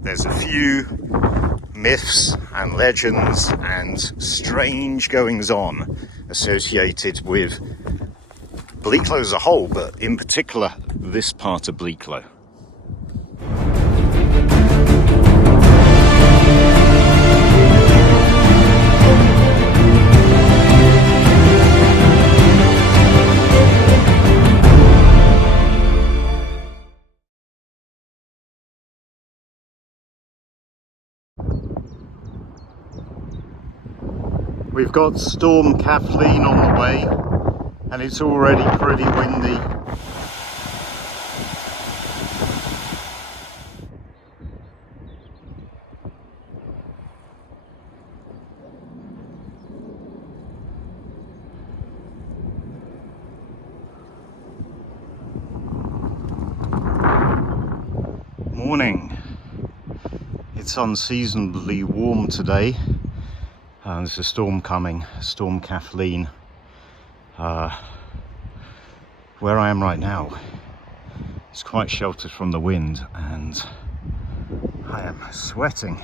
There's a few myths and legends and strange goings-on associated with Bleaklow as a whole, but in particular this part of Bleaklow. We've got Storm Kathleen on the way, and it's already pretty windy. Morning. It's unseasonably warm today. There's a storm coming, Storm Kathleen. Where I am right now, it's quite sheltered from the wind and I am sweating.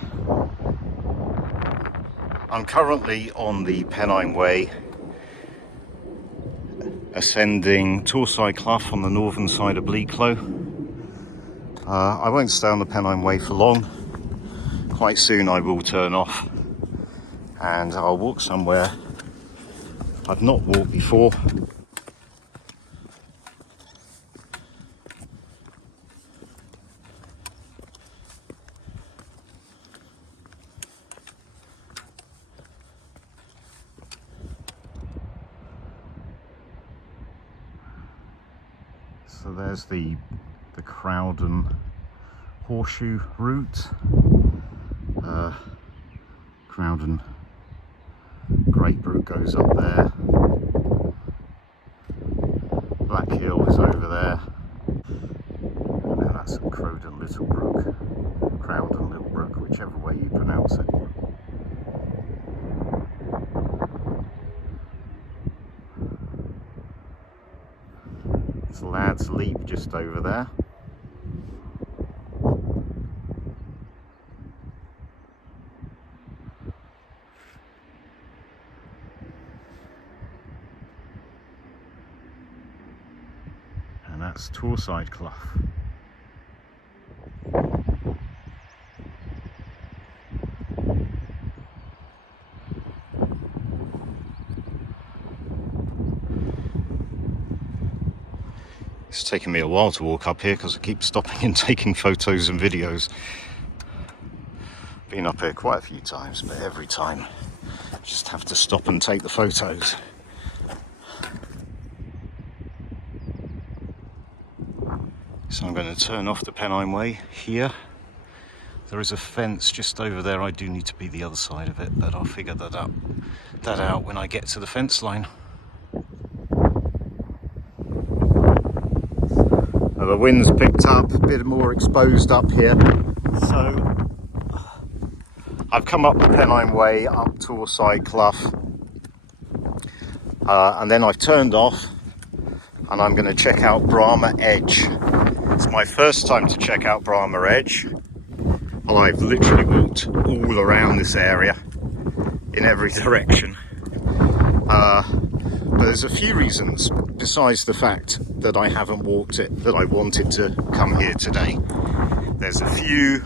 I'm currently on the Pennine Way, ascending Ogden Clough on the northern side of Bleaklow. I won't stay on the Pennine Way for long. Quite soon I will turn off and I'll walk somewhere I've not walked before. So there's the Crowden horseshoe route. Crowden Great Brook goes up there. Black Hill is over there. Now that's Crowden Little Brook. Crowden Little Brook, whichever way you pronounce it. It's Lad's Leap just over there. And that's Ogden Clough. It's taken me a while to walk up here because I keep stopping and taking photos and videos. Been up here quite a few times, but every time I just have to stop and take the photos. So I'm going to turn off the Pennine Way here. There is a fence just over there. I do need to be the other side of it, but I'll figure that out when I get to the fence line. Now the wind's picked up, a bit more exposed up here. So I've come up the Pennine Way up to Ogden Clough, and then I've turned off and I'm going to check out Bramah Edge. It's my first time to check out Bramah Edge. Well, I've literally walked all around this area in every direction. But there's a few reasons besides the fact that I haven't walked it that I wanted to come here today. There's a few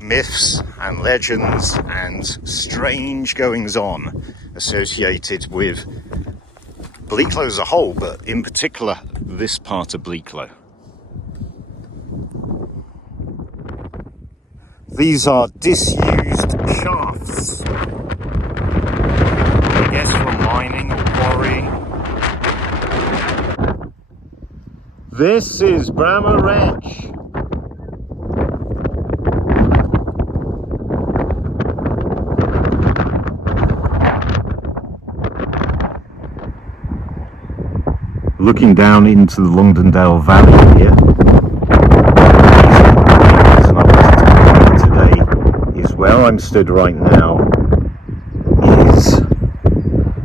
myths and legends and strange goings-on associated with Bleaklow as a whole, but in particular this part of Bleaklow. These are disused shafts, I guess from mining or quarrying. This is Bramah Edge. Looking down into the Longdendale Valley here. Where I'm stood right now is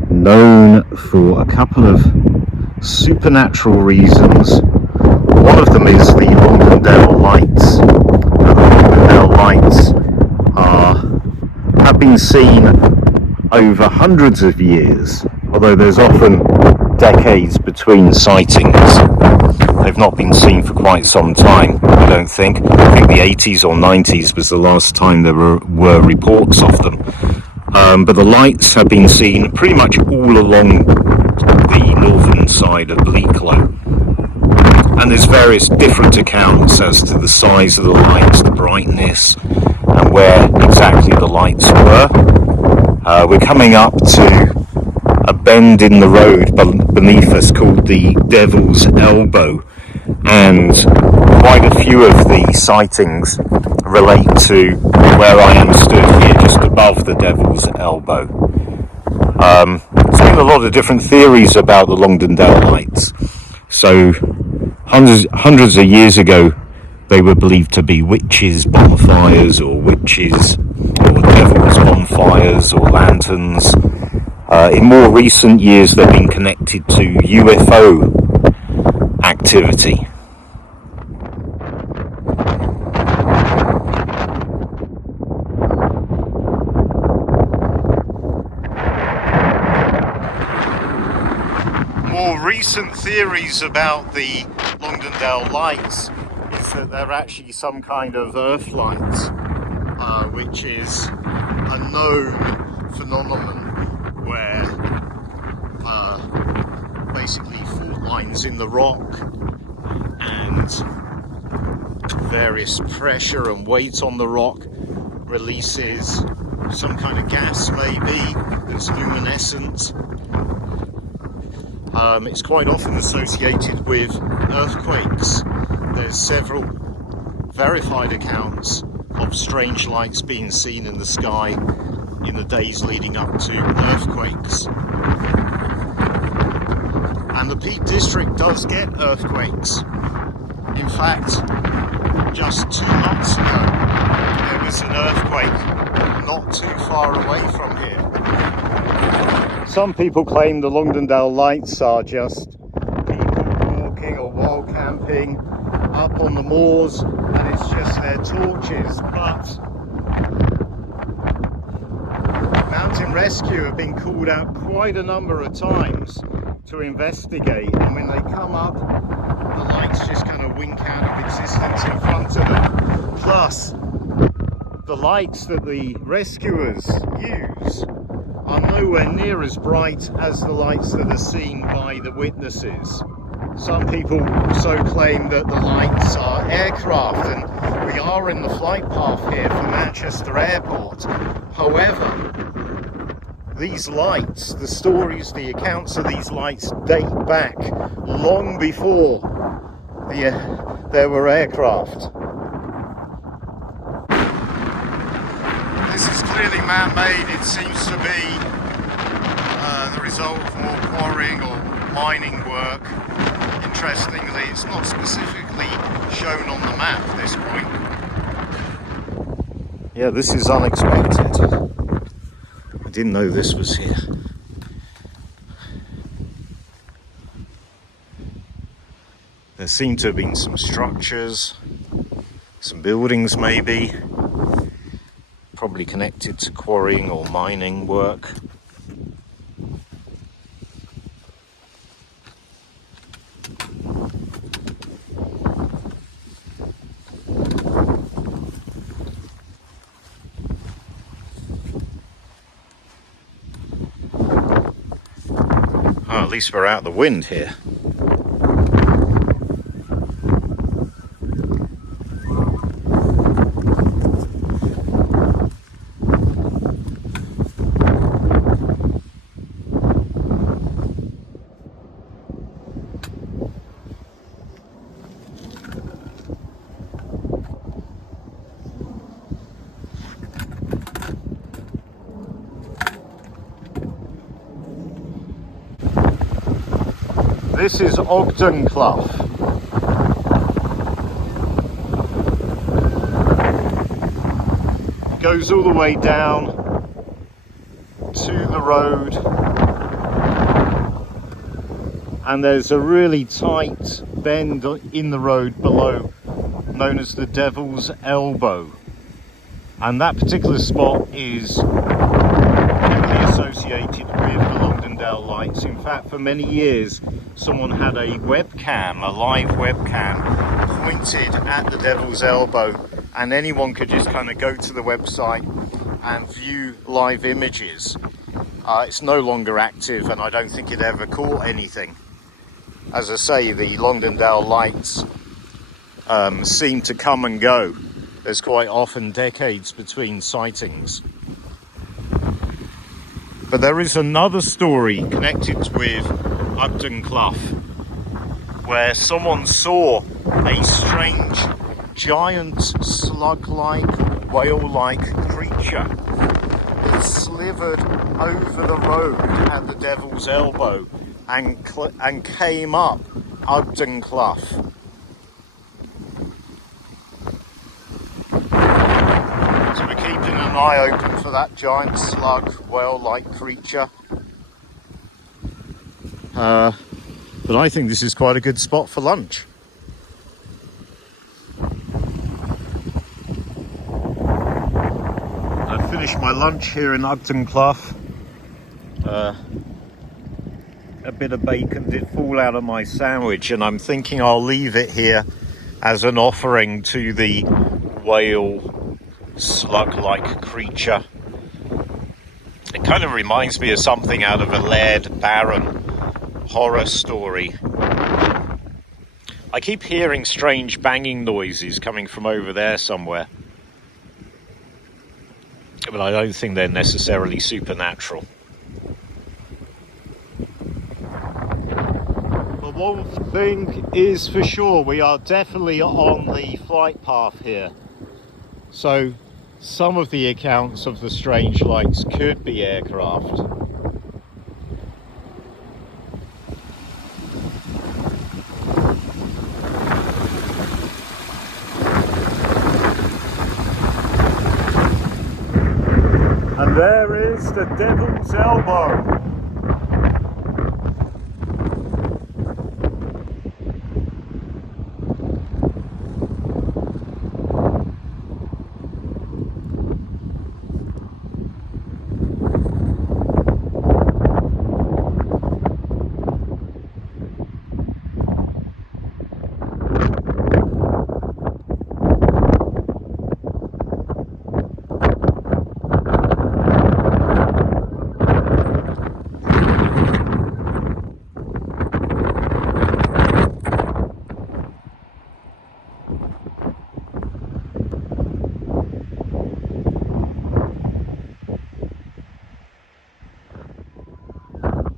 known for a couple of supernatural reasons. One of them is the Longdendale Lights. The Longdendale Lights have been seen over hundreds of years, although there's often decades between sightings. They've not been seen for quite some time, I don't think. I think the 80s or 90s was the last time there were reports of them. But the lights have been seen pretty much all along the northern side of Bleaklow. And there's various different accounts as to the size of the lights, the brightness, and where exactly the lights were. We're coming up to a bend in the road beneath us called the Devil's Elbow, and quite a few of the sightings relate to where I am stood here just above the Devil's Elbow. There's been a lot of different theories about the Longdendale Lights. So hundreds of years ago they were believed to be witches' bonfires, or witches or devils' bonfires, or lanterns. In more recent years they've been connected to UFO activity. More recent theories about the Longdendale Lights is that they're actually some kind of earth lights, which is a known phenomenon where basically fault lines in the rock and various pressure and weight on the rock releases some kind of gas, maybe, that's luminescent. It's quite often associated with earthquakes. There's several verified accounts of strange lights being seen in the sky in the days leading up to earthquakes. And the Peak District does get earthquakes. In fact, just 2 months ago there was an earthquake not too far away from here. Some people claim the Longdendale Lights are just people walking or wild camping up on the moors, and it's just their torches, but Mountain Rescue have been called out quite a number of times to investigate, and when they come up, the lights just kind of wink out of existence in front of them. Plus, the lights that the rescuers use are nowhere near as bright as the lights that are seen by the witnesses. Some people also claim that the lights are aircraft, and we are in the flight path here for Manchester Airport. However, these lights, the stories, the accounts of these lights date back long before there were aircraft. This is clearly man-made. It seems to be the result of more quarrying or mining work. Interestingly, it's not specifically shown on the map at this point. Yeah, this is unexpected. I didn't know this was here. There seem to have been some structures, some buildings maybe, probably connected to quarrying or mining work. Oh, at least we're out of the wind here. This is Ogden Clough. It goes all the way down to the road, and there's a really tight bend in the road below known as the Devil's Elbow. And that particular spot is heavily associated with the Longdendale Lights. In fact, for many years, someone had a webcam, a live webcam, pointed at the Devil's Elbow, and anyone could just kind of go to the website and view live images. It's no longer active, and I don't think it ever caught anything. As I say, the Longdendale Lights seem to come and go. There's quite often decades between sightings. But there is another story connected with Ogden Clough, where someone saw a strange, giant, slug-like, whale-like creature that slithered over the road at the Devil's Elbow and came up Ogden Clough. So we're keeping an eye open for that giant slug, whale-like creature. But I think this is quite a good spot for lunch. I finished my lunch here in Ogden Clough. A bit of bacon did fall out of my sandwich, and I'm thinking I'll leave it here as an offering to the whale slug-like creature. It kind of reminds me of something out of a Laird Barron horror story. I keep hearing strange banging noises coming from over there somewhere, but I don't think they're necessarily supernatural. But one thing is for sure, we are definitely on the flight path here. So some of the accounts of the strange lights could be aircraft. And there is the Devil's Elbow.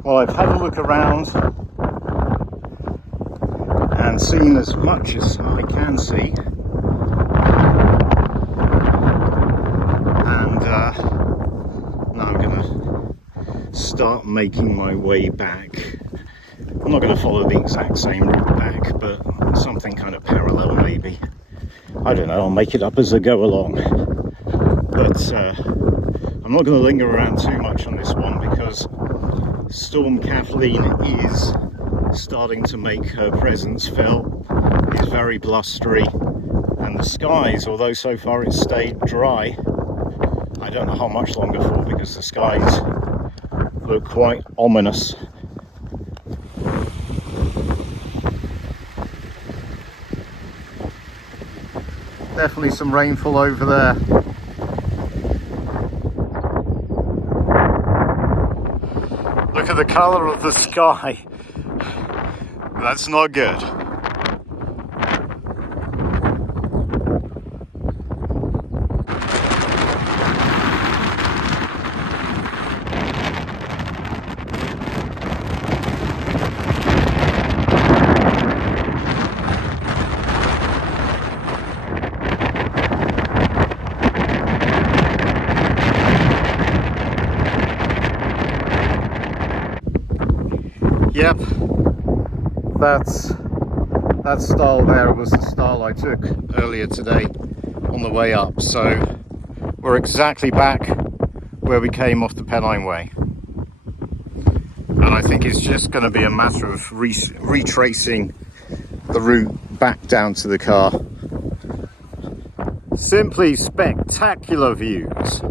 Well, I've had a look around and seen as much as I can see, and now I'm going to start making my way back. I'm not going to follow the exact same route back, but something kind of parallel maybe. I don't know, I'll make it up as I go along. But I'm not going to linger around too much on this one, because Storm Kathleen is starting to make her presence felt. It's very blustery, and the skies, although so far it's stayed dry, I don't know how much longer for, because the skies look quite ominous. Definitely some rainfall over there. Look at the colour of the sky. That's not good. Yep, that stile there was the stile I took earlier today on the way up, so we're exactly back where we came off the Pennine Way, and I think it's just going to be a matter of retracing the route back down to the car. Simply spectacular views.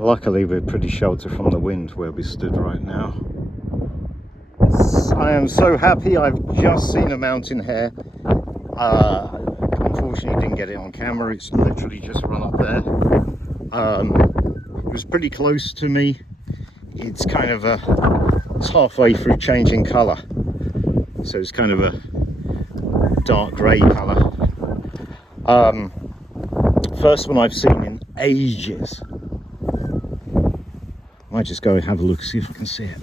Luckily we're pretty sheltered from the wind where we stood right now. I am so happy. I've just seen a mountain hare. Unfortunately didn't get it on camera. It's literally just run up there. It was pretty close to me. It's kind of it's halfway through changing colour, so it's kind of a dark grey colour. First one I've seen in ages. Might just go and have a look, see if I can see it.